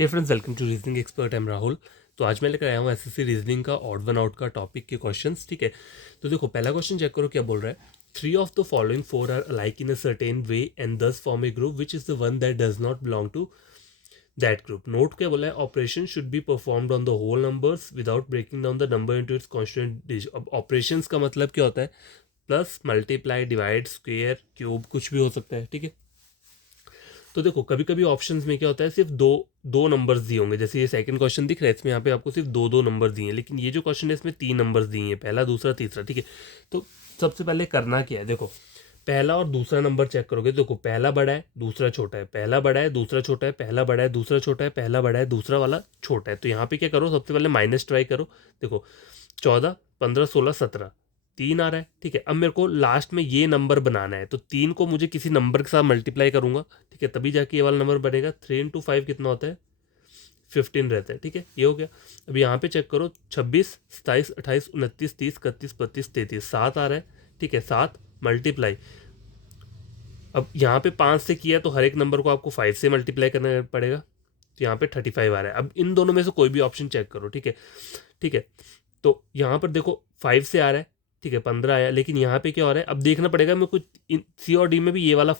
Hey friends, welcome to reasoning expert. I'm Rahul. तो आज मैं लेकर आया हूँ एसएससी रीजनिंग का ऑड वन आउट का टॉपिक के क्वेश्चंस। ठीक है, तो देखो पहला क्वेश्चन चेक करो क्या बोल रहा है। 3 of the following 4 are alike in a certain way and this form a group which is the one that does not belong to that group. Note क्या बोला है, operation should be performed on the whole numbers without breaking down the number into its constituent digit. अब operations का मतलब क्या होता है, plus, multiply, divide, square, cube, कुछ भी हो सकता है। ठीक है, तो देखो कभी कभी ऑप्शंस में क्या होता है, सिर्फ दो दो नंबर्स दिए होंगे। जैसे ये सेकंड क्वेश्चन दिख रहा है, इसमें यहाँ पे आपको सिर्फ दो नंबर दिए हैं, लेकिन ये जो क्वेश्चन है इसमें 3 नंबर्स दिए हैं, पहला, दूसरा, तीसरा। ठीक है, तो सबसे पहले करना क्या है, देखो पहला और दूसरा नंबर चेक करोगे। देखो पहला बड़ा है, दूसरा छोटा है, पहला बड़ा है, दूसरा छोटा है, पहला बड़ा है, दूसरा छोटा है, पहला बड़ा है, दूसरा वाला छोटा है। तो यहाँ पे क्या करो, सबसे पहले माइनस ट्राई करो। देखो 14, 15, 16, 17, 3 आ रहा है। ठीक है, अब मेरे को लास्ट में ये नंबर बनाना है, तो 3 को मुझे किसी नंबर के साथ मल्टीप्लाई करूंगा। ठीक है, तभी जाके ये वाला नंबर बनेगा। 3 इंटू 5 कितना होता है, 15 रहता है। ठीक है, ये हो गया। अब यहाँ पे चेक करो, 26, 27, 28, 29, 30, 31, 32, 33, 7 आ रहा है। ठीक है, 7 मल्टीप्लाई, अब यहाँ पे 5 से किया तो हर एक नंबर को आपको 5 से मल्टीप्लाई करना पड़ेगा, तो यहाँ पे 35 आ रहा है। अब इन दोनों में से कोई भी ऑप्शन चेक करो। ठीक है, ठीक है, तो यहाँ पर देखो 5 से आ रहा है। ठीक है, 15 आया, लेकिन यहाँ पे क्या हो रहा है, अब देखना पड़ेगा मेरे को सी और डी में भी ये वाला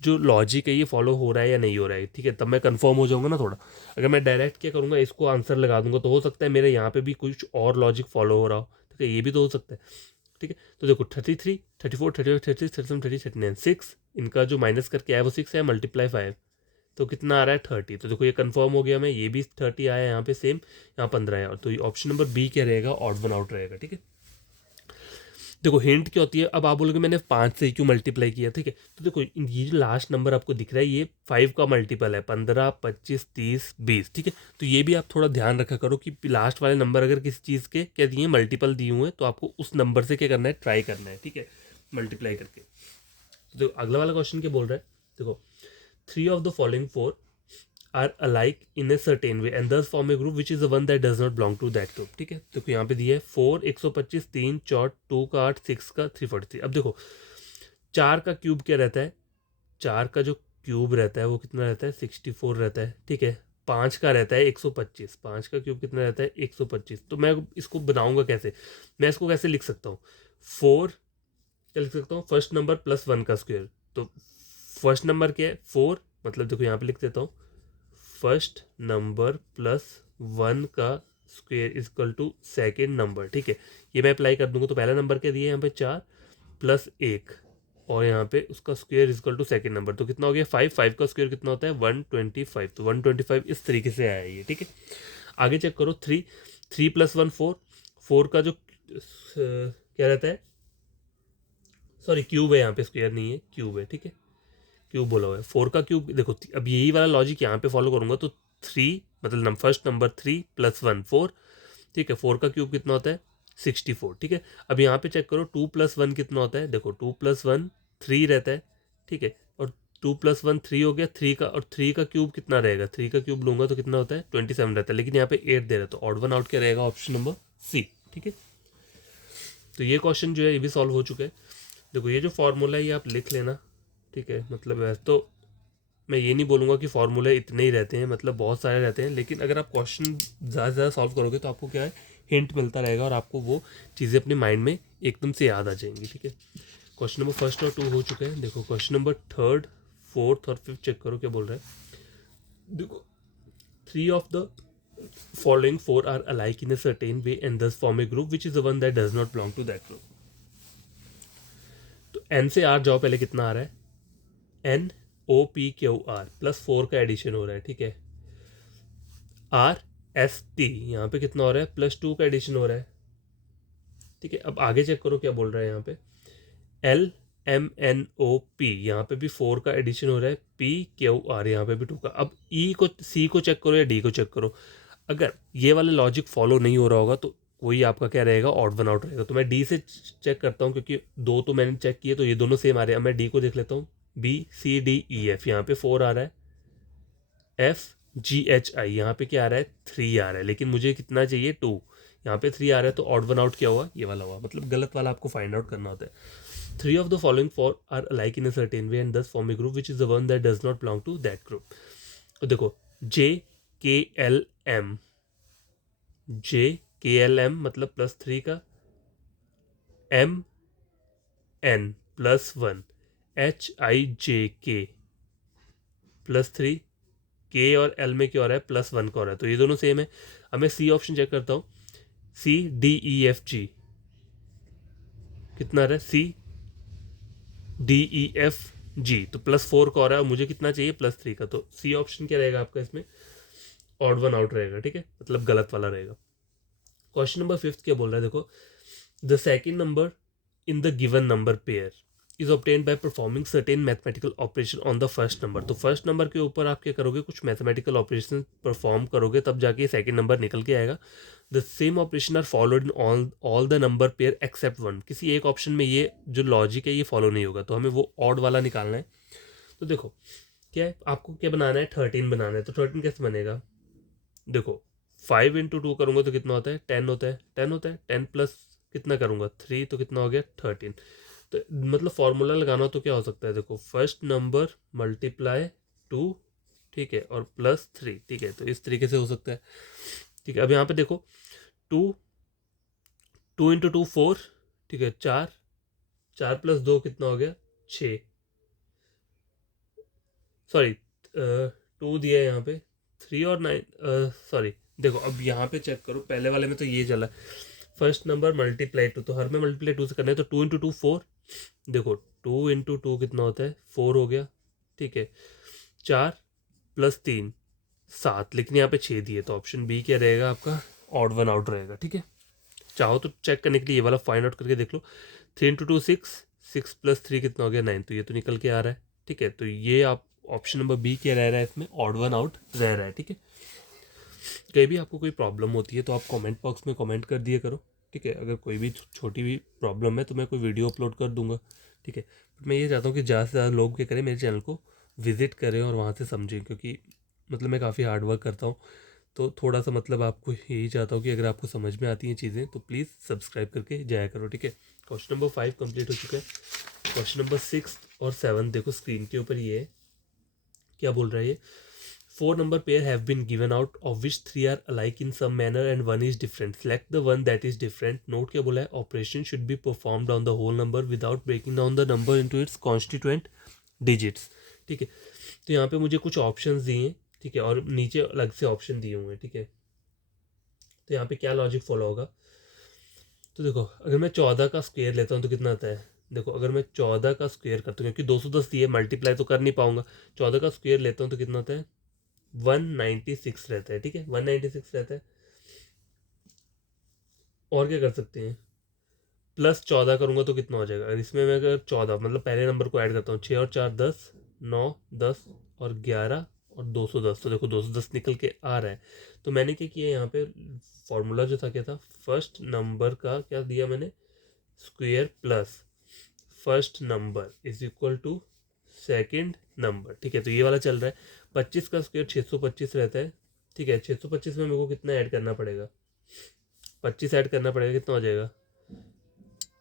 जो लॉजिक है ये फॉलो हो रहा है या नहीं हो रहा है। ठीक है, तब मैं कंफर्म हो जाऊंगा ना थोड़ा। अगर मैं डायरेक्ट क्या करूँगा, इसको आंसर लगा दूंगा, तो हो सकता है मेरे यहाँ पे भी कुछ और लॉजिक फॉलो हो रहा हो। ठीक है, ये भी तो हो सकता है। ठीक है, तो देखो 33, 34, 35, 36, 37, 38, 39, 6, इनका जो माइनस करके आया वो 6 है, मल्टीप्लाई 5, तो कितना आ रहा है 30। तो देखो ये कंफर्म हो गया, मैं ये भी 30 आया यहाँ पे सेम, यहाँ 15 आया। तो ये ऑप्शन नंबर बी क्या रहेगा, ऑड वन आउट रहेगा। ठीक है, देखो हिंट क्या होती है, अब आप बोलोगे मैंने 5 से क्यों मल्टीप्लाई किया। ठीक है, तो देखो ये जो लास्ट नंबर आपको दिख रहा है ये 5 का मल्टीपल है, 15, 25, 30, 20। ठीक है, तो ये भी आप थोड़ा ध्यान रखा करो कि लास्ट वाले नंबर अगर किसी चीज़ के क्या दिए, मल्टीपल दिए हुए हैं, तो आपको उस नंबर से क्या करना है, ट्राई करना है। ठीक है, मल्टीप्लाई करके। तो अगला वाला क्वेश्चन क्या बोल रहा है, देखो 3 of the following 4 are alike in a certain way and thus form a group which is the one that does not belong to that group। ठीक है, तो यहाँ पे दिया है 4, 125, 3, 4, 2 का 8, 6 का 343। अब देखो 4 का क्यूब क्या रहता है, 4 का जो क्यूब रहता है वो कितना रहता है, 64 रहता है। ठीक है, 5 का रहता है 125, 5 का क्यूब कितना रहता है, 125। तो मैं इसको बनाऊंगा कैसे, मैं इसको कैसे लिख सकता हूँ, 4 क्या लिख सकता हूँ, फर्स्ट नंबर प्लस 1 का स्क्वायर। तो फर्स्ट नंबर क्या है, 4, मतलब देखो यहाँ पे लिख देता हूँ, फर्स्ट नंबर प्लस 1 का square is equal to second number. ठीक है, ये मैं अप्लाई कर दूंगा, तो पहला नंबर क्या दिया यहाँ पे 4 प्लस 1, और यहाँ पे उसका square is equal to second number, तो कितना हो गया 5, 5 का स्क्वेयर कितना होता है 125, तो 125 इस तरीके से आया ये। ठीक है, आगे चेक करो 3, 3 प्लस 1 4, 4 का जो क्या रहता है, सॉरी क्यूब है, यहाँ पे स्क्वेयर नहीं है, क्यूब है। ठीक है, क्यूब बोला हुआ है, 4 का क्यूब। देखो अब यही वाला लॉजिक यहाँ पे फॉलो करूंगा, तो 3 मतलब फर्स्ट नंबर 3 प्लस 1 4। ठीक है, 4 का क्यूब कितना होता है 64। ठीक है, अब यहाँ पे चेक करो 2 प्लस 1 कितना होता है, देखो 2 प्लस 1 3 रहता है। ठीक है, और 2 प्लस 1 3 हो गया, 3 का, और 3 का क्यूब कितना रहेगा, 3 का क्यूब लूंगा तो कितना होता है 27 रहता है, लेकिन यहाँ पे 8 दे रहा है, तो ऑड वन आउट क्या रहेगा, ऑप्शन नंबर सी। ठीक है, तो ये क्वेश्चन जो है ये भी सॉल्व हो चुका है। देखो ये जो फॉर्मूला है ये आप लिख लेना। ठीक है, मतलब वैसे तो मैं ये नहीं बोलूँगा कि फॉर्मूले इतने ही रहते हैं, मतलब बहुत सारे रहते हैं, लेकिन अगर आप क्वेश्चन ज़्यादा से ज़्यादा सॉल्व करोगे तो आपको क्या है, हिंट मिलता रहेगा और आपको वो चीज़ें अपने माइंड में एकदम से याद आ जाएंगी। ठीक है, क्वेश्चन नंबर फर्स्ट और 2 हो चुके हैं। देखो क्वेश्चन नंबर थर्ड, फोर्थ और फिफ्थ चेक करो क्या बोल रहा है। देखो 3 of the following 4 are alike in a certain way and thus form a group which is the one that does not belong to that group। तो n से r जाओ, पहले कितना आ रहा है, n O P Q R plus 4 का addition हो रहा है। ठीक है, आर एस टी यहाँ पे कितना हो रहा है, प्लस 2 का एडिशन हो रहा है। ठीक है, अब आगे चेक करो क्या बोल रहा है यहाँ पे, L M N O P यहाँ पे भी 4 का एडिशन हो रहा है, पी क्यू आर यहाँ पे भी 2 का। अब ई को, सी को चेक करो या डी को चेक करो, अगर ये वाला लॉजिक फॉलो नहीं हो रहा होगा तो वही आपका क्या रहेगा, ऑड वन आउट रहेगा। तो मैं डी से चेक करता हूँ, क्योंकि 2 तो मैंने चेक किए तो ये दोनों सेम आ रहे हैं। अब मैं डी को देख लेता हूँ, B C D E F, यहाँ पे 4 आ रहा है, एफ जी एच आई यहाँ पे क्या आ रहा है 3 आ रहा है, लेकिन मुझे कितना चाहिए 2, यहाँ पे 3 आ रहा है, तो ऑड वन आउट क्या हुआ, ये वाला हुआ, मतलब गलत वाला आपको फाइंड आउट करना होता है। 3 of the following 4 are alike in a certain way and thus form a group which is the one that does not belong to that group। तो देखो J KLM, JKLM मतलब +3 का, MN +1, HIJK +3, K और L में क्या हो रहा है, +1 का हो रहा है, तो ये दोनों सेम है। अब मैं C ऑप्शन चेक करता हूँ, CDEFG कितना आ रहा है, CDEFG तो +4 का हो रहा है, और मुझे कितना चाहिए, +3 का, तो C ऑप्शन क्या रहेगा आपका इसमें, ऑड वन आउट रहेगा, ठीक है, मतलब गलत वाला रहेगा। क्वेश्चन नंबर 5 क्या बोल रहा है, देखो, the second number in the given number pair is obtained by performing certain mathematical operation on the first number। तो फर्स्ट नंबर के ऊपर आप क्या करोगे, कुछ मैथमेटिकल ऑपरेशन परफॉर्म करोगे, तब जाके सेकंड नंबर निकल के आएगा। The same operation are followed in all the number pair except one. किसी एक ऑप्शन में ये जो लॉजिक है ये फॉलो नहीं होगा, तो हमें वो ऑड वाला निकालना है। तो देखो क्या है, आपको क्या बनाना है, 13 बनाना है। तो 13 कैसे बनेगा, देखो 5 इंटू 2 करूँगा तो कितना होता है, 10 होता है, 10 होता है, 10 प्लस कितना करूँगा 3, तो कितना हो गया 13। तो मतलब फॉर्मूला लगाना तो क्या हो सकता है, देखो फर्स्ट नंबर मल्टीप्लाई 2, ठीक है, और +3, ठीक है, तो इस तरीके से हो सकता है, ठीक है। अब यहाँ पे देखो 2 इंटू 2 4, ठीक है, 4, 4 + 2 कितना हो गया 6, सॉरी 2 दिया है यहाँ पे, 3 और 9, सॉरी देखो अब यहाँ पे चेक करो, पहले वाले में तो ये चला फर्स्ट नंबर मल्टीप्लाई 2, तो हर में मल्टीप्लाई 2 से करना है, तो 2 इंटू 2 4, देखो 2 इंटू 2 कितना होता है 4 हो गया, ठीक है, 4 + 3 7, लेकिन यहाँ पे 6 दिए, तो ऑप्शन बी क्या रहेगा आपका, ऑड वन आउट रहेगा, ठीक है। चाहो तो चेक करने के लिए ये वाला फाइंड आउट करके देख लो, 3 इंटू 2 6, 6 + 3 कितना हो गया 9, तो ये तो निकल के आ रहा है, ठीक है। तो ये आप ऑप्शन नंबर बी क्या रह रहा है इसमें, ऑड वन आउट रह रहा है, ठीक है। कहीं भी आपको कोई प्रॉब्लम होती है तो आप कमेंट बॉक्स में कमेंट कर दिया करो, ठीक है। अगर कोई भी छोटी भी प्रॉब्लम है तो मैं कोई वीडियो अपलोड कर दूंगा, ठीक है। बट मैं ये चाहता हूँ कि ज़्यादा से ज़्यादा लोग क्या करें, मेरे चैनल को विजिट करें और वहाँ से समझें, क्योंकि मतलब मैं काफ़ी हार्ड वर्क करता हूँ, तो थोड़ा सा मतलब आपको यही चाहता हूँ कि अगर आपको समझ में आती हैं चीज़ें तो प्लीज़ सब्सक्राइब करके जाया करो, ठीक है। क्वेश्चन नंबर 5 कंप्लीट हो चुका है। क्वेश्चन नंबर 6 और 7 देखो स्क्रीन के ऊपर, ये है क्या बोल रहा है ये, 4 number pair have been given out of which 3 are alike in some manner and 1 is different. Select the one that is different. Note क्या बोला है, operation should be performed on the whole number without breaking down the number into its constituent digits, ठीक है। तो यहाँ पे मुझे कुछ ऑप्शंस दिए हैं, ठीक है, और नीचे अलग से ऑप्शन दिए हुए हैं, ठीक है। तो यहाँ पे क्या लॉजिक फॉलो होगा, तो देखो अगर मैं 14 का स्क्वायर लेता हूँ तो कितना आता है, देखो अगर मैं 14 का स्क्वायर करता हूँ, क्योंकि 210 दिए मल्टीप्लाई तो कर नहीं पाऊंगा, 14 का स्क्वायर लेता हूँ तो कितना आता है 196 रहता है, ठीक है, 196 रहता है। और क्या कर सकते हैं, +14 करूंगा तो कितना हो जाएगा, अगर इसमें मैं अगर 14 मतलब पहले नंबर को ऐड करता हूँ, 6 और 4 10, 9 10 और 11 और 210, तो देखो 210 निकल के आ रहा है। तो मैंने क्या किया यहाँ पे, फॉर्मूला जो था क्या था, फर्स्ट नंबर का क्या दिया मैंने, square plus first number is equal to second number, ठीक है। तो ये वाला चल रहा है, 25 का स्क्वायर 625 रहता है, ठीक है। 625 में मेरे को कितना ऐड करना पड़ेगा, 25 ऐड करना पड़ेगा, कितना हो जाएगा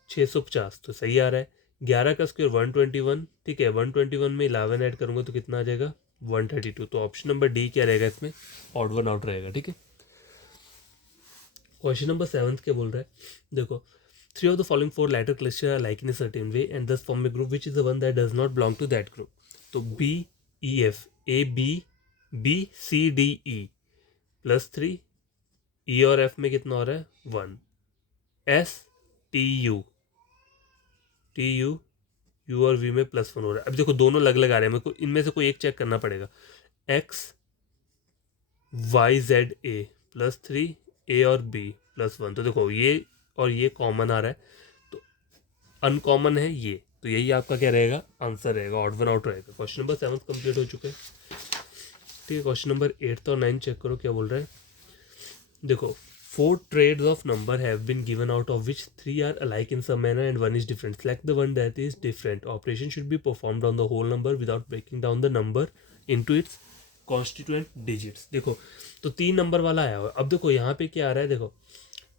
650, तो सही आ रहा है। 11 का स्क्वायर 121, ठीक है, 121 में 11 ऐड करूंगा तो कितना आ जाएगा 132। तो ऑप्शन नंबर डी क्या रहेगा इसमें, ऑड वन आउट रहेगा, ठीक है। क्वेश्चन नंबर 7 क्या बोल रहा है, देखो 3 of the following 4 letter cluster are like in a certain way and thus form a group which is the one that does not belong to that group। तो B E F A B B C D E +3, E और F में कितना हो रहा है 1, S T U T U U और V में +1 हो रहा है। अब देखो दोनों अलग अलग आ रहे हैं, मेरे को इनमें से कोई एक चेक करना पड़ेगा, X Y Z A +3 A और B +1, तो देखो ये और ये कॉमन आ रहा है, तो अनकॉमन है ये, तो यही आपका क्या रहेगा आंसर रहेगा, ऑड वन आउट रहेगा। क्वेश्चन नंबर 7 कंप्लीट हो चुका है, ठीक है। क्वेश्चन नंबर 8 और 9 चेक करो क्या बोल रहा है, देखो 4 trades of number have been given out of which 3 are alike in some manner and 1 is different. Select the one that is different. Operation should be performed on the whole number without breaking down the number into its constituent digits। देखो तो 3 number वाला आया हुआ, अब देखो यहाँ पे क्या आ रहा है, देखो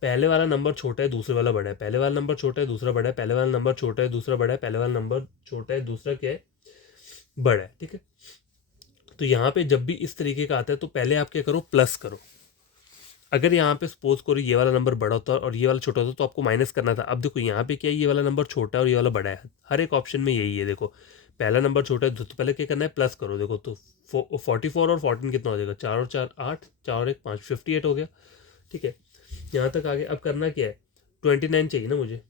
पहले वाला नंबर छोटा है दूसरे वाला बड़ा है, पहले वाला नंबर छोटा है दूसरा बड़ा है, पहले वाला नंबर छोटा है दूसरा बड़ा है, पहले वाला नंबर छोटा है दूसरा क्या है बड़ा है, ठीक है। तो यहाँ पे जब भी इस तरीके का आता है तो पहले आप क्या करो, प्लस करो। अगर यहाँ पे सपोज करो ये वाला नंबर बड़ा होता है और ये वाला छोटा होता तो आपको माइनस करना था। अब देखो यहाँ पे क्या है, ये वाला नंबर छोटा है और ये वाला बड़ा है, हर एक ऑप्शन में यही है। देखो पहला नंबर छोटा है तो पहले क्या करना है, प्लस करो। देखो तो 44 और 14 कितना हो जाएगा, 4 और 4 8, 4 और 1 5, 58 हो गया। ठीक है, यहाँ तक आगे। अब करना क्या है, 29 चाहिए ना मुझे।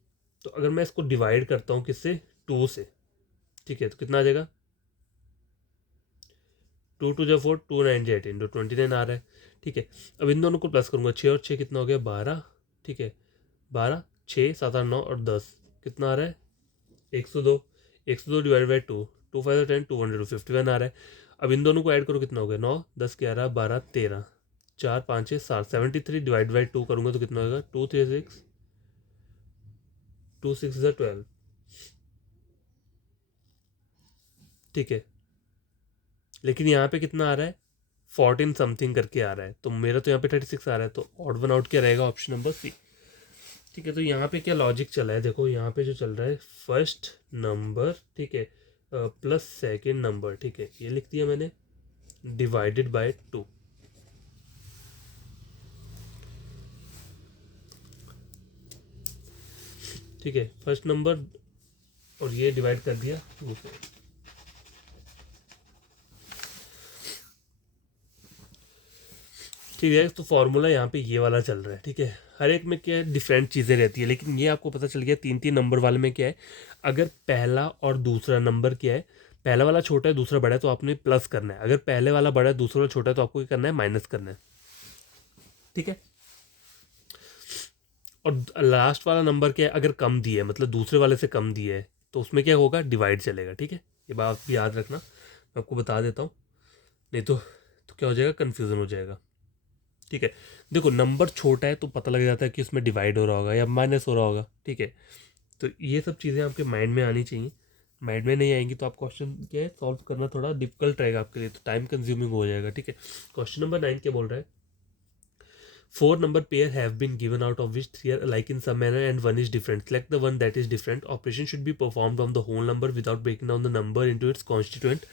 तो अगर मैं इसको डिवाइड करता हूँ किससे, 2 से, ठीक है, तो कितना आ जाएगा, 2 2 जा 4, 2 9 जा 18, तो 29 आ रहा है। ठीक है, अब इन दोनों को प्लस करूंगा, 6 और 6 कितना हो गया, 12। ठीक है, 12, 6 7 8 9 और 10 कितना आ रहा है, 102। 102 डिवाइड बाई 2, 2 5 10, 251 आ रहा है। अब इन दोनों को ऐड करो, कितना हो गया, 9 10 11 12 13, 4 5 6 7, 73 डिवाइड बाई 2 करूंगा तो कितना होगा, 2 3 6, 2 6 12। ठीक है, लेकिन यहाँ पे कितना आ रहा है, 14 समथिंग करके आ रहा है, तो मेरा तो यहाँ पे 36 आ रहा है, तो ऑड वन आउट क्या रहेगा, ऑप्शन नंबर सी। ठीक है, तो यहाँ पे क्या लॉजिक चला है, देखो यहाँ पे जो चल रहा है, फर्स्ट नंबर, ठीक है, प्लस सेकेंड नंबर, ठीक है, ये लिख दिया मैंने, डिवाइडेड बाय 2। ठीक है, फर्स्ट नंबर और ये डिवाइड कर दिया 2 से। ठीक है, तो फॉर्मूला यहाँ पे ये वाला चल रहा है। ठीक है, हर एक में क्या है, डिफरेंट चीज़ें रहती है, लेकिन ये आपको पता चल गया 3 3 नंबर वाले में क्या है, अगर पहला और दूसरा नंबर क्या है, पहला वाला छोटा है दूसरा बड़ा है तो आपने प्लस करना है, अगर पहले वाला बड़ा है दूसरा वाला छोटा है तो आपको क्या करना है, माइनस करना है। ठीक है, और लास्ट वाला नंबर क्या है, अगर कम दिया है, मतलब दूसरे वाले से कम दिया है, तो उसमें क्या होगा, डिवाइड चलेगा। ठीक है, ये बात भी याद रखना, मैं आपको बता देता हूँ, नहीं तो क्या हो जाएगा, कन्फ्यूज़न हो जाएगा। ठीक है, देखो नंबर छोटा है तो पता लग जाता है कि उसमें डिवाइड हो रहा होगा या माइनस हो रहा होगा। ठीक है, तो ये सब चीज़ें आपके माइंड में आनी चाहिए, माइंड में नहीं आएंगी तो आप क्वेश्चन क्या है, सॉल्व करना थोड़ा डिफिकल्ट रहेगा आपके लिए, तो टाइम कंज्यूमिंग हो जाएगा। ठीक है, क्वेश्चन नंबर 9 क्या बोल रहा है, 4 number pair have been given out of which 3 are alike in some manner and 1 is different. Select the one that is different. Operation should be performed on the whole number without breaking down the number into its constituent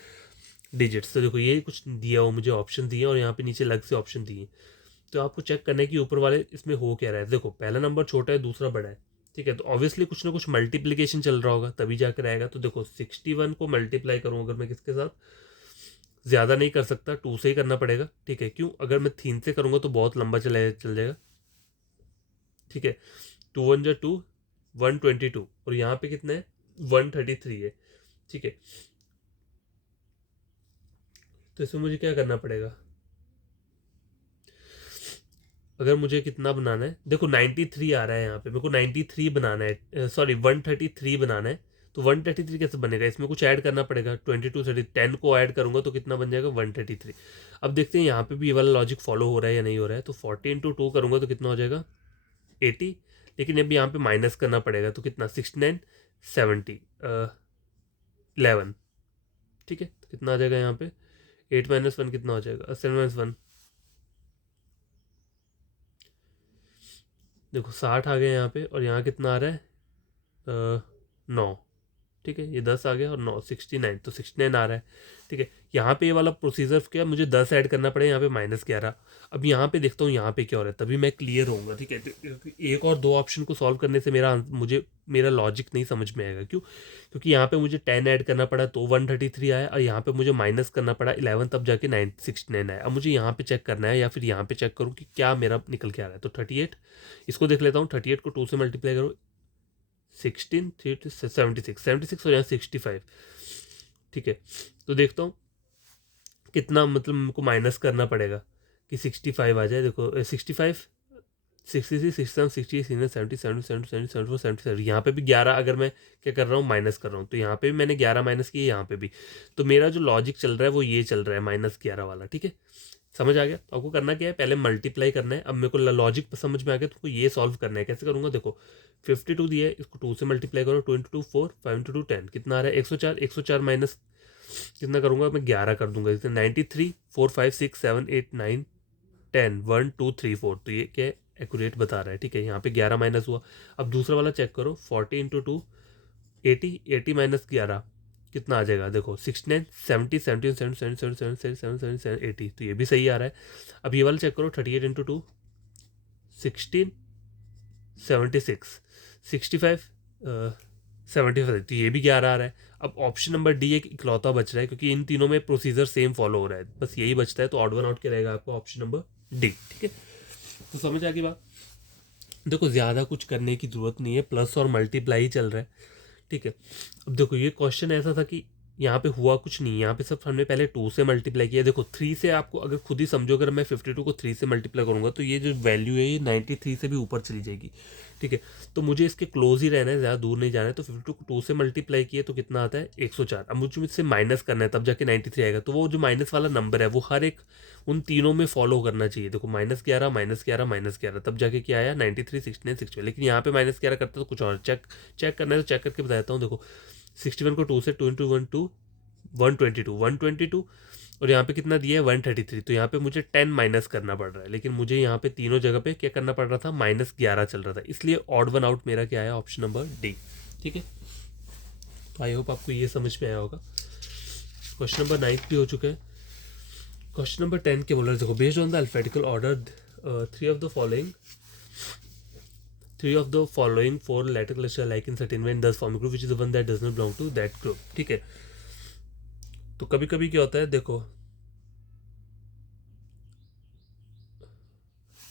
digits. तो देखो ये कुछ दिया हो मुझे, option दिए और यहाँ पे नीचे अलग से ऑप्शन दिए, तो आपको चेक करना है कि ऊपर वाले इसमें हो क्या रहा है। देखो पहला नंबर छोटा है दूसरा बड़ा है, ठीक है, तो ऑब्वियसली कुछ ना कुछ मल्टीप्लीकेशन चल रहा होगा तभी जाकर आएगा। तो देखो 61 को मल्टीप्लाई करूँ अगर मैं किसके साथ, ज़्यादा नहीं कर सकता, 2 से ही करना पड़ेगा। ठीक है, क्यों, अगर मैं 3 से करूँगा तो बहुत लंबा चल जाएगा। ठीक है, 2 1 जा 2, 122, और यहाँ पे कितना है, 133 है। ठीक है, तो इसमें मुझे क्या करना पड़ेगा, अगर मुझे कितना बनाना है, देखो 93 आ रहा है यहाँ पे, मेरे को 93 बनाना है, सॉरी 133 बनाना है। तो 133 कैसे बनेगा, इसमें कुछ ऐड करना पड़ेगा, 22 30 10 को ऐड करूंगा तो कितना बन जाएगा, 133। अब देखते हैं यहाँ पे भी ये वाला लॉजिक फॉलो हो रहा है या नहीं हो रहा है। तो 40 इंटू 2 करूंगा तो कितना हो जाएगा, 80, लेकिन अब यहाँ पे माइनस करना पड़ेगा तो कितना, 69 70 11। ठीक है, तो कितना आ जाएगा यहाँ पे, 8 माइनस 1 कितना हो जाएगा, 7 माइनस 1, देखो 60 आ गया यहाँ पे, और यहाँ कितना आ रहा है, 9। ठीक है, ये 10 आ गया और 9 69, तो 69 आ रहा है। ठीक है, यहाँ पे ये वाला प्रोसीजर क्या, मुझे 10 ऐड करना पड़ेगा, यहाँ पे -11। अब यहाँ पे देखता हूँ यहाँ पे क्या हो रहा है, तभी मैं क्लियर होऊंगा। ठीक है, तो एक और दो ऑप्शन को सॉल्व करने से मुझे मेरा लॉजिक नहीं समझ में आएगा। क्यों, क्योंकि यहाँ पे मुझे 10 ऐड करना पड़ा तो 133 आया, और यहाँ पे मुझे माइनस करना पड़ा 11 तब जाके 69 आया। अब मुझे यहाँ पे चेक करना है या फिर यहाँ पे चेक करूँ कि क्या मेरा निकल के आ रहा है। तो 38, इसको देख लेता हूँ, 38 को 2 से मल्टीप्लाई करो, 16 3 76 हो जाए 65। ठीक है, तो देखता हूँ कितना, मतलब मेरे को माइनस करना पड़ेगा कि 65 आ जाए। देखो 65 66 67 68 70 70 70 74 77, यहाँ पे भी 11 अगर मैं क्या कर रहा हूँ, माइनस कर रहा हूँ, तो यहाँ पे भी मैंने 11 माइनस किया, यहाँ पे भी। तो मेरा जो लॉजिक चल रहा है वो ये चल रहा है, -11 वाला। ठीक है, समझ आ गया। तो आपको करना क्या है, पहले मल्टीप्लाई करना है। अब मेरे को लॉजिक समझ में आ गया, तो ये सॉल्व करना है। कैसे करूँगा, देखो 52 दिया है, इसको 2 से मल्टीप्लाई करो, 2 इंटू 2 4, 5 इंटू 2 10, कितना आ रहा है, 104। 104 माइनस कितना करूँगा मैं, 11 कर दूंगा, जैसे 93 4 5 6 7 8 9 10 1 2 3 4, तो ये क्या एक्यूरेट बता रहा है। ठीक है, यहाँ पे 11 माइनस हुआ। अब दूसरा वाला चेक करो, 40 इंटू 2 80, 80 माइनस 11 कितना आ जाएगा देखो 69 70 71 77 77 77 77 80, तो ये भी सही आ रहा है। अब ये वाला चेक करो 38 इंटू 2 16 76 65 75, तो ये भी 11 आ रहा है। अब ऑप्शन नंबर डी एक इकलौता बच रहा है क्योंकि इन तीनों में प्रोसीजर सेम फॉलो हो रहा है, बस यही बचता है, तो ऑड वन आउट क्या रहेगा आपका ऑप्शन नंबर डी। ठीक है, तो समझ आ गई बात। देखो ज़्यादा कुछ करने की ज़रूरत नहीं है, प्लस और मल्टीप्लाई ही चल रहा है। ठीक है, अब देखो ये क्वेश्चन ऐसा था कि यहाँ पे हुआ कुछ नहीं, यहाँ पे सब हमने पहले 2 से मल्टीप्लाई किया। देखो 3 से आपको अगर खुद ही समझो, अगर मैं 52 को 3 से मल्टीप्लाई करूँगा तो ये जो वैल्यू है ये 93 से भी ऊपर चली जाएगी। ठीक है, तो मुझे इसके क्लोज ही रहना है, ज़्यादा दूर नहीं जाना है। तो 52 को 2 से मल्टीप्लाई किए तो कितना आता है 104। अब मुझे मुझसे माइनस करना है तब जाके 93 आएगा। तो वो जो माइनस वाला नंबर है वो हर एक उन तीनों में फॉलो करना चाहिए। देखो -11 -11 -11 तब जाके क्या आया 93 69 61, लेकिन यहाँ पे -11 करता तो कुछ और। चेक करना है तो चेक करके बताता हूँ। देखो 61 को 2 से 2 इंटू 1 2 122 और यहाँ पे कितना दिया है 133, तो यहाँ पे मुझे 10 माइनस करना पड़ रहा है, लेकिन मुझे यहाँ पे तीनों जगह पे क्या करना पड़ रहा था -11 चल रहा था, इसलिए ऑड वन आउट मेरा क्या है ऑप्शन नंबर डी। ठीक है, तो आई होप आपको ये समझ में आया होगा। क्वेश्चन नंबर 9 भी हो चुका है। क्वेश्चन नंबर 10 के बोल रहे देखो based on the alphabetical order three of the following 4 letter cluster alike in certain way and thus form a group which is the one that does not belong to that group। ठीक है, तो कभी कभी क्या होता है देखो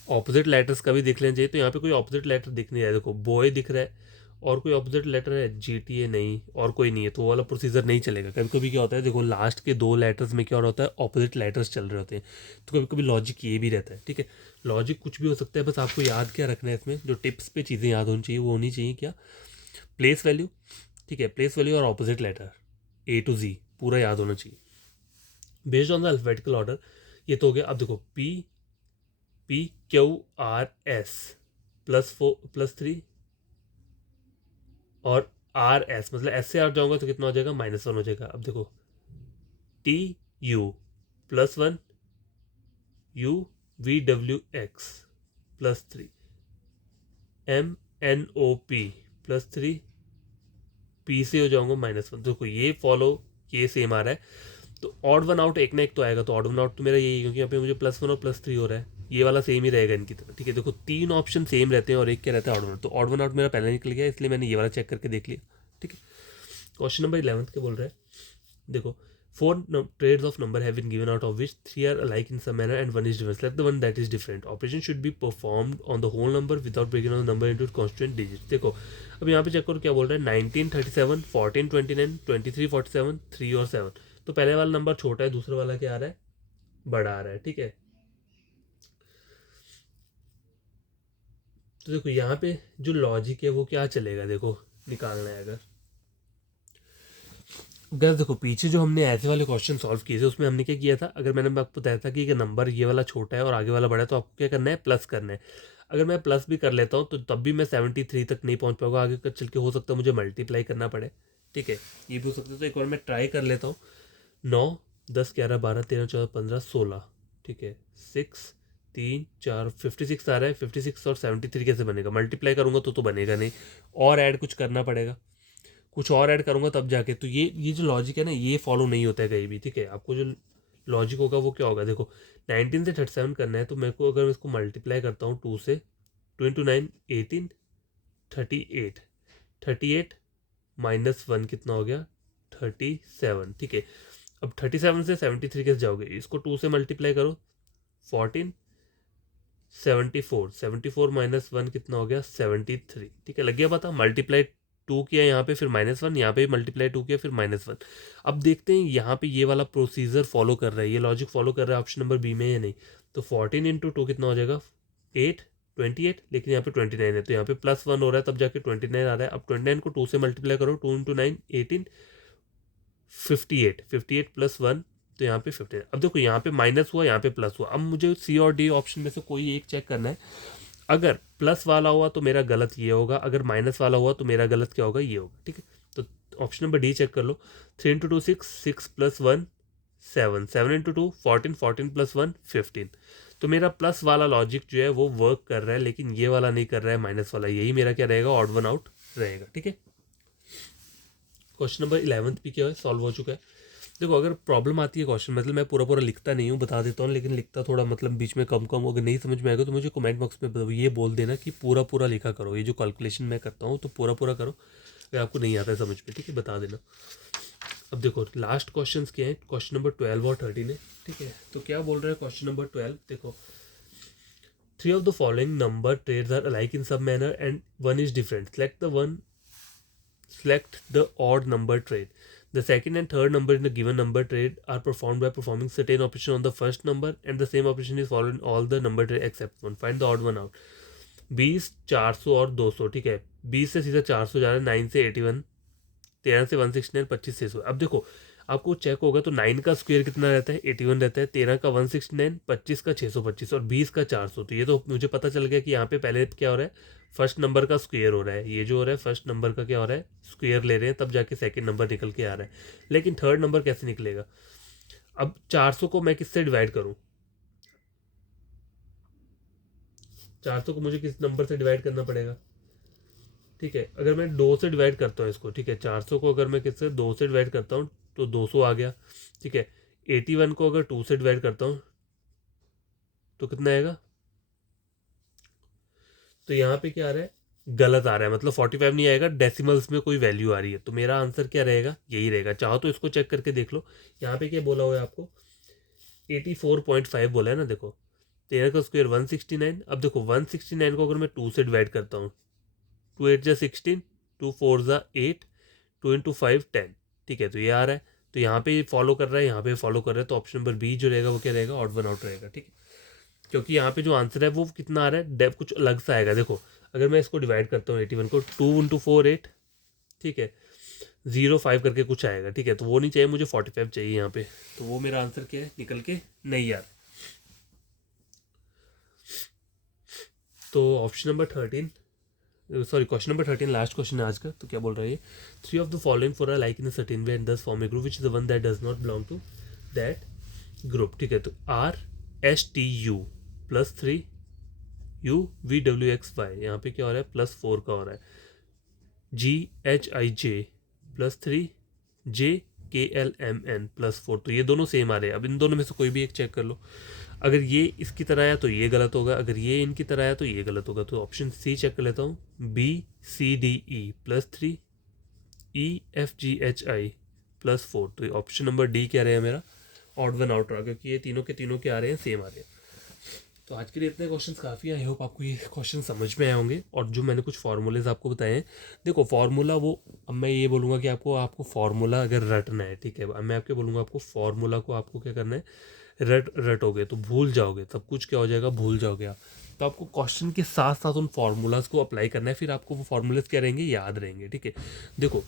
opposite letters का भी दिख लेना चाहिए। तो यहाँ पे कोई ऑपोजिट लेटर दिख नहीं रहा है। देखो बॉय दिख रहा है और कोई ऑपोजिट लेटर है GTA नहीं और कोई नहीं है, तो वो वाला प्रोसीजर नहीं चलेगा। कभी कभी क्या होता है देखो लास्ट के 2 लेटर्स में क्या हो रहा होता है ऑपोजिट लेटर्स चल रहे होते हैं, तो कभी कभी लॉजिक ये भी रहता है। ठीक है, लॉजिक कुछ भी हो सकता है, बस आपको याद क्या रखना है इसमें, जो टिप्स पे चीज़ें याद होनी चाहिए वो होनी चाहिए क्या, प्लेस वैल्यू। ठीक है, प्लेस वैल्यू और opposite letter A to Z पूरा याद होना चाहिए based on the alphabetical order. ये तो हो गया। अब देखो PQRS +4 +3 और RS, मतलब S से आर जाऊंगा तो कितना हो जाएगा -1 हो जाएगा। अब देखो TU +1 UVWX +3 MNOP +3 P से हो जाऊंगा -1। देखो ये फॉलो ये सेम आ रहा है, तो ऑड वन आउट एक ना एक तो आएगा। तो ऑड वन आउट तो मेरा यही है क्योंकि यहाँ पे मुझे +1 और +3 हो रहा है, ये वाला सेम ही रहेगा इनकी तरह। ठीक है, देखो 3 ऑप्शन सेम रहते हैं और एक क्या रहता है ऑड वन आउट, तो ऑड वन आउट मेरा पहले निकल गया, इसलिए मैंने ये वाला चेक करके देख लिया। ठीक है, क्वेश्चन नंबर 11 के बोल रहा है देखो 4 trades of number have been given out of which 3 are alike in some manner and 1 is different. Select the one that is different. Operation should be performed on the whole number without breaking down the number into constituent digits। देखो अब यहाँ पे check करो क्या बोल रहा है 1937 14 29 23 47 3 और 7। तो पहले वाला नंबर छोटा है, दूसरा वाला क्या आ रहा है बड़ा आ रहा है। ठीक है, तो देखो यहाँ पे जो लॉजिक है वो क्या चलेगा, देखो निकालना है अगर देखो पीछे जो हमने ऐसे वाले क्वेश्चन सॉल्व किए थे उसमें हमने क्या किया था, अगर मैंने आपको बताया था कि नंबर ये वाला छोटा है और आगे वाला बड़ा है तो आपको क्या करना है प्लस करना है। अगर मैं प्लस भी कर लेता हूँ तो तब भी मैं 73 तक नहीं पहुँच पाऊंगा, आगे चल के हो सकता है मुझे मल्टीप्लाई करना पड़े। ठीक है, ये भी हो सकता है, तो एक बार मैं ट्राई कर लेता हूँ। 9 10 11 12 13 14 15 16। ठीक है, 6 3 4 56 आ रहा है। 56 और 73 कैसे बनेगा, मल्टीप्लाई करूँगा तो बनेगा नहीं, और ऐड कुछ करना पड़ेगा, कुछ और ऐड करूँगा तब जाके। तो ये जो लॉजिक है ना ये फॉलो नहीं होता है कहीं भी। ठीक है, आपको जो लॉजिक होगा वो क्या होगा, देखो 19 से 37 करना है तो मेरे को अगर मैं इसको मल्टीप्लाई करता हूँ 2 से 2 इंटू 9 18 38 38 -1 कितना हो गया 37। ठीक है, अब 37 से 73 कैसे जाओगे, इसको 2 से मल्टीप्लाई करो 14 74 74 -1 कितना हो गया 73। ठीक है, लग गया पता, मल्टीप्लाई 2 किया यहाँ पे फिर -1, यहाँ पे भी मल्टीप्लाई 2 किया फिर -1। अब देखते हैं यहाँ पे ये वाला प्रोसीजर फॉलो कर रहा है, ये लॉजिक फॉलो कर रहा है ऑप्शन नंबर बी में या नहीं। तो 14 इंटू 2 कितना हो जाएगा 8 28, लेकिन यहाँ पे 29 है तो यहाँ पे +1 हो रहा है तब जाके 29 आ रहा है। अब 29 को 2 से मल्टीप्लाई करो 2 इंटू 9 18 58 58 +1 तो यहाँ पे 15। अब देखो यहाँ पे माइनस हुआ यहाँ पे प्लस हुआ, अब मुझे सी और डी ऑप्शन में से कोई एक चेक करना है। अगर प्लस वाला हुआ तो मेरा गलत ये होगा, अगर माइनस वाला हुआ तो मेरा गलत क्या होगा ये होगा। ठीक है, तो ऑप्शन नंबर डी चेक कर लो। 3 इंटू 2 6 6 +1 7 7 इंटू 2 14 14 +1 15। तो मेरा प्लस वाला लॉजिक जो है वो वर्क कर रहा है, लेकिन ये वाला नहीं कर रहा है माइनस वाला, यही मेरा क्या रहेगा ऑड वन आउट रहेगा। ठीक है, क्वेश्चन नंबर 11 भी क्या है, सॉल्व हो चुका है। देखो अगर प्रॉब्लम आती है क्वेश्चन, मतलब मैं पूरा पूरा लिखता नहीं हूँ, बता देता हूँ, लेकिन लिखता थोड़ा मतलब बीच में कम कम, अगर नहीं समझ में आएगा तो मुझे कमेंट बॉक्स में ये बोल देना कि पूरा पूरा लिखा करो, ये जो कैलकुलेशन मैं करता हूँ तो पूरा पूरा करो, अगर आपको नहीं आता है समझ में, ठीक है, बता देना। अब देखो लास्ट क्वेश्चन क्या है, क्वेश्चन नंबर 12 और 13 है, ठीक है। तो क्या बोल रहा है क्वेश्चन नंबर 12, देखो 3 of the following number trades are alike in some manner and one is different. Select the odd number trade. The second and third number in the given number trade are performed by performing certain operation on the first number, and the same operation is followed in all the number trade except one. Find the odd one out. 20, 400 और 200, ठीक है। 20 से सीधा 400 जा रहा है, 9 से 81, 13 से 169, 25 से 600। अब देखो आपको चेक होगा तो 9 का स्क्वायर कितना रहता है, 81 रहता है, 13 का 169, 25 का 625 और 20 का 400। तो ये तो मुझे पता चल गया कि यहाँ पे पहले क्या हो रहा है, फर्स्ट नंबर का स्क्वायर हो रहा है, ये जो हो रहा है फर्स्ट नंबर का क्या हो रहा है, स्क्वायर ले रहे हैं, तब जाके सेकंड नंबर निकल के आ रहा है। लेकिन थर्ड नंबर कैसे निकलेगा, अब 400 को मैं किससे डिवाइड करूँ, 400 को मुझे किस नंबर से डिवाइड करना पड़ेगा, ठीक है। अगर मैं 2 से डिवाइड करता हूँ इसको, ठीक है, 400 को अगर मैं किससे 2 से डिवाइड करता हूँ तो 200 आ गया, ठीक है। 81 को अगर 2 से डिवाइड करता हूँ तो कितना आएगा, तो यहाँ पे क्या आ रहा है, गलत आ रहा है, मतलब 45 नहीं आएगा, डेसिमल्स में कोई वैल्यू आ रही है। तो मेरा आंसर क्या रहेगा, यही रहेगा। चाहो तो इसको चेक करके देख लो, यहाँ पे क्या बोला हुआ है आपको, 84.5 बोला है ना, देखो 13 का स्क्वायर 169। अब देखो 169 को अगर मैं 2 से डिवाइड करता हूँ, 2 8 जा 16, 2 4 जा 8, 2 इंटू 5 10, ठीक है। तो ये आ रहा है, तो यहाँ पे फॉलो कर रहा है, यहाँ पे फॉलो कर रहा है, तो ऑप्शन नंबर बी जो रहेगा वो क्या रहेगा, ऑड वन आउट रहेगा, ठीक है। क्योंकि यहाँ पे जो आंसर है वो कितना आ रहा है, डेप कुछ अलग सा आएगा। देखो अगर मैं इसको डिवाइड करता हूँ 81 को, 2 इंटू 4 8, ठीक है, 0 5 करके कुछ आएगा, ठीक है। तो वो नहीं चाहिए मुझे, 45 चाहिए यहाँ पे, तो वो मेरा आंसर क्या है, निकल के नहीं यार। तो option number 13, sorry question number 13 last question है आज का। तो क्या बोल रहा है ये, 3 of the following four like in certain way and this form a group which is the one that does not belong to that group, ठीक है। तो RSTU +3 UVWXY, यहाँ पे क्या हो रहा है, +4 का हो रहा है। GHIJ +3 JKLMN +4, तो ये दोनों सेम आ रहे हैं। अब इन दोनों में से कोई भी एक चेक कर लो, अगर ये इसकी तरह आया तो ये गलत होगा, अगर ये इनकी तरह आया तो ये गलत होगा। तो ऑप्शन सी चेक कर लेता हूँ, BCDE +3 EFGHI +4, तो ऑप्शन नंबर डी क्या रहा है मेरा, ऑड वन आउट रहा, क्योंकि ये तीनों के तीनों के आ रहे हैं, सेम आ रहे हैं। तो आज के लिए इतने क्वेश्चंस काफ़ी है, आई होप आपको ये क्वेश्चन समझ में आए होंगे। और जो मैंने कुछ फार्मूलेज आपको बताए हैं, देखो फार्मूला वो, अब मैं ये बोलूँगा कि आपको फार्मूला अगर रटना है, ठीक है, अब मैं आपके बोलूँगा आपको फार्मूला को आपको क्या करना है, रटोगे तो भूल जाओगे, सब कुछ क्या हो जाएगा, भूल जाओगे आप। तो आपको क्वेश्चन के साथ साथ उन फार्मूलाज को अप्लाई करना है, फिर आपको वो फार्मूलाज क्या रहेंगे, याद रहेंगे, ठीक है। देखो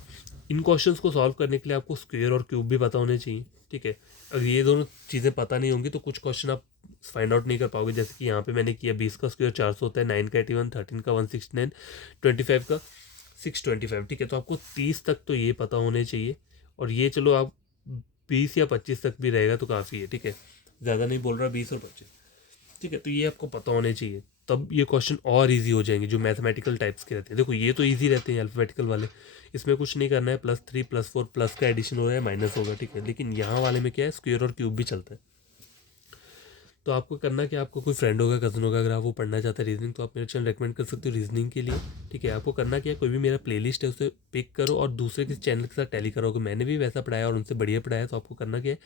इन क्वेश्चंस को सॉल्व करने के लिए आपको स्क्वायर और क्यूब भी पता होने चाहिए, ठीक है। अगर ये दोनों चीज़ें पता नहीं होंगी तो कुछ क्वेश्चन आप फाइंड आउट नहीं कर पाओगे। जैसे कि यहाँ पे मैंने किया, 20 का स्क्वायर 400 होता है, 9 का 81, 13 का 169, 25 का 625, ठीक है। तो आपको 30 तक तो ये पता होने चाहिए, और ये चलो आप 20 या 25 तक भी रहेगा तो काफ़ी है, ठीक है, ज़्यादा नहीं बोल रहा, 20 और 25, ठीक है। तो ये आपको पता होने चाहिए, तब ये क्वेश्चन और इजी हो जाएंगे जो मैथमेटिकल टाइप्स के रहते हैं। देखो ये तो इजी रहते हैं अल्फाबेटिकल वाले, इसमें कुछ नहीं करना है, +3 +4 प्लस का एडिशन हो रहा है, माइनस होगा, ठीक है। लेकिन यहाँ वाले में क्या है, स्क्वायर और क्यूब भी चलता है। तो आपको करना कि आपको कोई फ्रेंड होगा, कज़न होगा, अगर आप वो पढ़ना चाहता है रीजनिंग, तो आप मेरा चैनल रेकमेंड कर सकते हो रीजनिंग के लिए, ठीक है। आपको करना क्या है, कोई भी मेरा प्लेलिस्ट है उसे पिक करो और दूसरे किसी चैनल के साथ टैली करो। अगर मैंने भी वैसा पढ़ाया और उनसे बढ़िया पढ़ाया, तो आपको करना क्या है,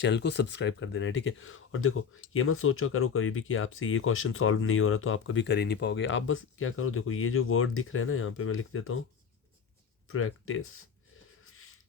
चैनल को सब्सक्राइब कर देना है, ठीक है। और देखो ये मत सोचो करो कभी भी कि आपसे ये क्वेश्चन सॉल्व नहीं हो रहा तो आप कभी कर ही नहीं पाओगे। आप बस क्या करो, देखो ये जो वर्ड दिख रहा है ना, यहाँ पर मैं लिख देता हूँ प्रैक्टिस।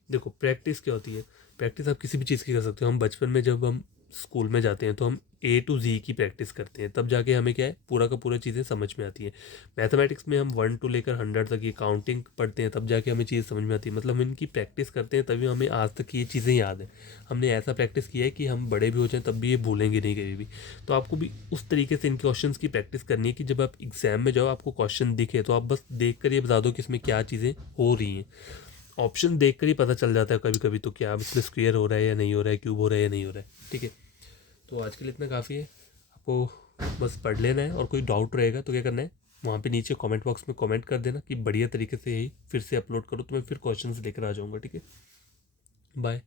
देखो प्रैक्टिस क्या होती है, प्रैक्टिस आप किसी भी चीज़ की कर सकते हो। हम बचपन में जब हम स्कूल में जाते हैं तो हम A to Z की प्रैक्टिस करते हैं, तब जाके हमें क्या है, पूरा का पूरा चीज़ें समझ में आती हैं। मैथमेटिक्स में हम 1 to लेकर 100 तक की काउंटिंग पढ़ते हैं, तब जाके हमें चीज़ समझ में आती है। मतलब हम इनकी प्रैक्टिस करते हैं तभी हमें आज तक ये चीज़ें याद हैं। हमने ऐसा प्रैक्टिस किया है कि हम बड़े भी हो जाएं तब भी ये भूलेंगे नहीं कभी भी। तो आपको भी उस तरीके से इन क्वेश्चन की प्रैक्टिस करनी है कि जब आप एग्जाम में जाओ, आपको क्वेश्चन दिखे तो आप बस देख कर ये बता दो कि इसमें क्या चीज़ें हो रही हैं। ऑप्शन देखकर ही पता चल जाता है कभी कभी तो क्या इसमें स्क्वायर हो रहा है या नहीं हो रहा है, क्यूब हो रहा है या नहीं हो रहा है, ठीक है। तो आज के लिए इतना काफ़ी है, आपको बस पढ़ लेना है, और कोई डाउट रहेगा तो क्या करना है, वहाँ पे नीचे कमेंट बॉक्स में कमेंट कर देना कि बढ़िया तरीके से यही फिर से अपलोड करो, तो मैं फिर क्वेश्चंस लेकर आ जाऊँगा। ठीक है, बाय।